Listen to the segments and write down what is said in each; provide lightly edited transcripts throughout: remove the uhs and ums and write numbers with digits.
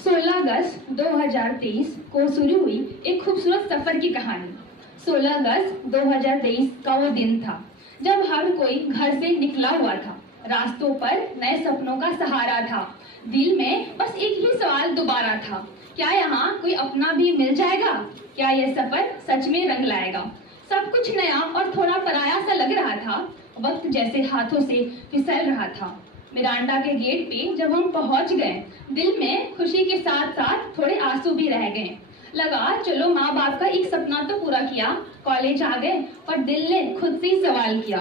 16 अगस्त 2023 को शुरू हुई एक खूबसूरत सफर की कहानी। 16 अगस्त 2023 का वो दिन था जब हर कोई घर से निकला हुआ था। रास्तों पर नए सपनों का सहारा था। दिल में बस एक ही सवाल दोबारा था, क्या यहाँ कोई अपना भी मिल जाएगा? क्या ये सफर सच में रंग लाएगा? सब कुछ नया और थोड़ा पराया सा लग रहा था। वक्त जैसे हाथों से फिसल रहा था। मिरांडा के गेट पे जब हम पहुंच गए, दिल में खुशी के साथ साथ थोड़े आंसू भी रह गए। लगा चलो माँ बाप का एक सपना तो पूरा किया। कॉलेज आ गए पर दिल ने खुद से ही सवाल किया।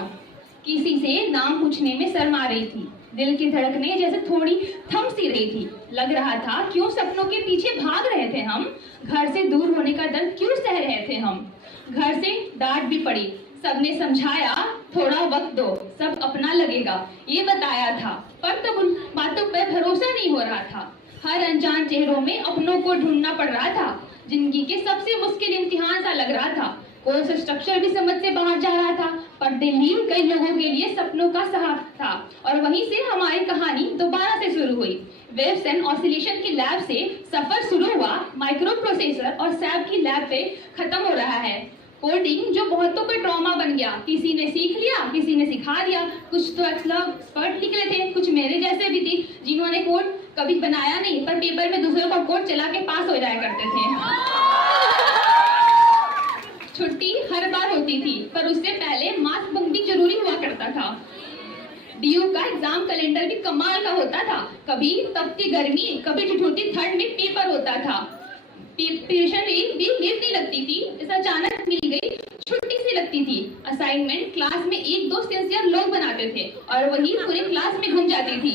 किसी से नाम पूछने में शर्म आ रही थी। दिल की धड़कनें जैसे थोड़ी थम सी रही थी। लग रहा था क्यों सपनों के पीछे भाग रहे थे हम? घर से दूर होने का दर्द क्यों सह रहे थे हम? घर से डांट भी पड़ी। सबने समझाया थोड़ा वक्त दो, सब अपना लगेगा, ये बताया था। पर तब उन बातों पर भरोसा नहीं हो रहा था। हर अनजान चेहरों में अपनों को ढूंढना पड़ रहा था। जिंदगी के सबसे मुश्किल इम्तिहान सा लग रहा था। कोर्स स्ट्रक्चर भी समझ से बाहर जा रहा था, पर दिल्ली कई लोगों के लिए सपनों का सहारा था। और वहीं से हमारी कहानी दोबारा से शुरू हुई। वेव्स एंड ऑसिलेशन की लैब से सफर शुरू हुआ। माइक्रो प्रोसेसर और सैब की लैब पे खत्म हो रहा है। कोडिंग जो बहुतों का ट्रॉमा बन गया, किसी ने सीख लिया, किसी ने सिखा दिया। कुछ तो एक्सपर्ट निकले थे, कुछ मेरे जैसे भी थी जिन्होंने कोड कभी बनाया नहीं पर पेपर में दूसरों का कोड चला के पास हो जाया करते थे। छुट्टी हर बार होती थी पर उससे पहले मास्क बंदी जरूरी हुआ करता था। डीयू का एग्जाम कैलेंडर भी कमाल का होता था। कभी तपती गर्मी, कभी ठिठुरती ठंड में पेपर होता था। ट्यूशन भी लीव नहीं लगती थी, जैसे अचानक मिल गई छुट्टी सी लगती थी। असाइनमेंट क्लास में एक दो सिंसियर लोग बनाते थे और वही पूरी क्लास में घूम जाती थी।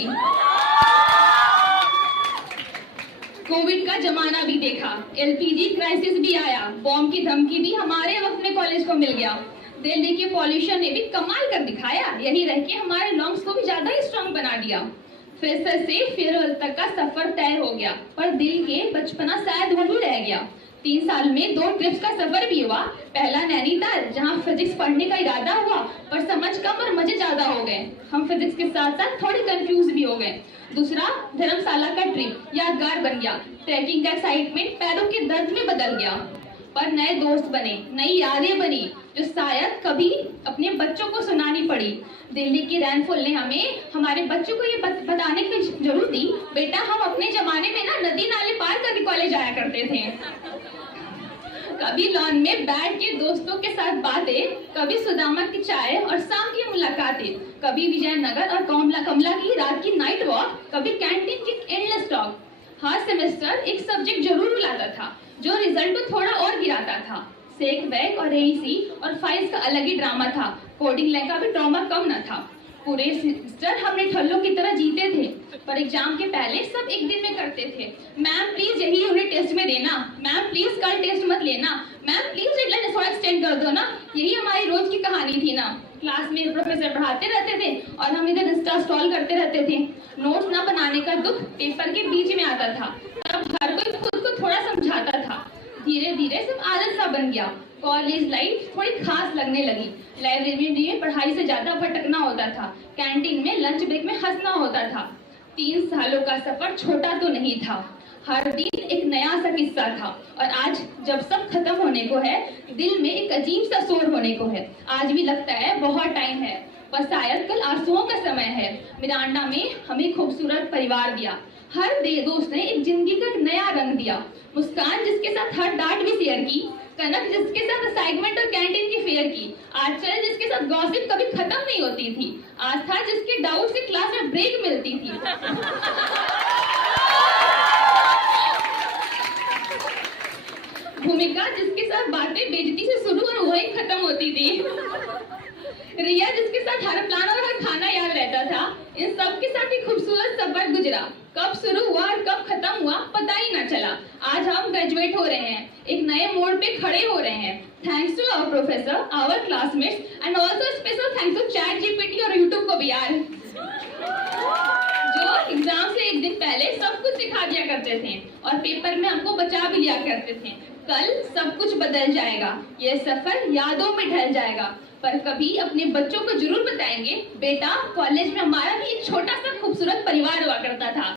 कोविड का जमाना भी देखा, एलपीजी क्राइसिस भी आया, बॉम्ब की धमकी भी हमारे वक्त में कॉलेज को मिल गया। दिल्ली के पॉल्यूशन ने भी कमाल कर दिखाया, यही रह के हमारे लंग्स को भी ज्यादा ही स्ट्रॉन्ग बना दिया। फ्रेशर से फेयरवेल तक का सफर तय हो गया, पर दिल के बचपना शायद वही रह गया। 3 साल में 2 ट्रिप्स का सफर भी हुआ। पहला नैनीताल, जहाँ फिजिक्स पढ़ने का इरादा हुआ पर समझ कम और मजे ज्यादा हो गए। हम फिजिक्स के साथ साथ थोड़े कंफ्यूज भी हो गए। दूसरा धर्मशाला का ट्रिप यादगार बन गया। ट्रैकिंग का एक्साइटमेंट पैरों के दर्द में बदल गया। पर नए दोस्त बने, नई यादें बनी जो शायद कभी अपने बच्चों को सुनानी पड़ी। दिल्ली की रैनफॉल ने हमें हमारे बच्चों को ये बताने की जरूरत दी, बेटा हम अपने जमाने में ना नदी नाले पार करके कॉलेज आया करते थे। कभी लॉन में बैठ के दोस्तों के साथ बातें, कभी सुदामा की चाय और शाम की मुलाकातें, कभी विजयनगर और कमला की रात की नाइट वॉक, कभी कैंटीन की एंडलेस टॉक। हर सेमेस्टर एक सब्जेक्ट जरूर लाता था जो रिजल्ट को थोड़ा और गिराता था। सेक वैक और एईसी और फाइल्स का अलग ही ड्रामा था। कोडिंग लैंग का भी ड्रामा कम न था। पूरे सेमेस्टर हमने ठल्लों की तरह जीते थे, पर एग्जाम के पहले सब एक दिन में करते थे। मैम प्लीज यही यूनिट टेस्ट में देना, मैम प्लीज कल टेस्ट मत लेना, मैम प्लीज डेडलाइन थोड़ा एक्सटेंड कर दो ना। यही हमारी रोज की कहानी थी ना। क्लास में प्रोफेसर पढ़ाते रहते थे और हम इधर इंस्टा स्क्रॉल करते रहते थे। नोट्स ना बनाने का दुख पेपर के बीच में आता था, तब हर कोई खुद को थोड़ा समझाता था। धीरे धीरे सब आदत सा बन गया। कॉलेज लाइफ थोड़ी खास लगने लगी। लाइब्रेरी में पढ़ाई से ज्यादा भटकना होता था, कैंटीन में लंच ब्रेक में हंसना होता था। 3 सालों का सफर छोटा तो नहीं था, हर दिन एक नया सा किस्सा था। और आज जब सब खत्म होने को है, दिल में एक अजीब सा शोर होने को है। आज भी लगता है बहुत टाइम है, पर शायद कल आंसुओं का समय है। मिरांडा में हमें खूबसूरत परिवार दिया, हर दोस्त ने एक जिंदगी का नया रंग दिया। मुस्कान जिसके साथ हर डांट भी शेयर की, कनक जिसके साथ असाइनमेंट और कैंटीन की फेयर की, आश्चर्य जिसके साथ गॉसिप कभी खत्म नहीं होती थी, आस्था जिसके डाउट से क्लास में ब्रेक मिलती थी, भूमिका जिसके साथ बातें बेइज्जती से शुरू और वही खत्म होती थी, रिया जिसके साथ हर प्लान और हर खाना याद रहता था। इन सब के साथ एक खूबसूरत सफर गुजरा। कब शुरू हुआ और कब खत्म हुआ पता ही ना चला। आज हम ग्रेजुएट हो रहे हैं, एक नए मोड़ पे खड़े हो रहे हैं। Thanks to our professor, our classmates and also special thanks to Chat GPT और यूट्यूब को भी यार, जो एग्जाम से एक दिन पहले सब कुछ सिखा दिया करते थे और पेपर में हमको बचा भी लिया करते थे। कल सब कुछ बदल जाएगा, ये सफर यादों में ढल जाएगा, पर कभी अपने बच्चों को जरूर बताएंगे, बेटा कॉलेज में हमारा भी एक छोटा सा खूबसूरत परिवार हुआ करता था।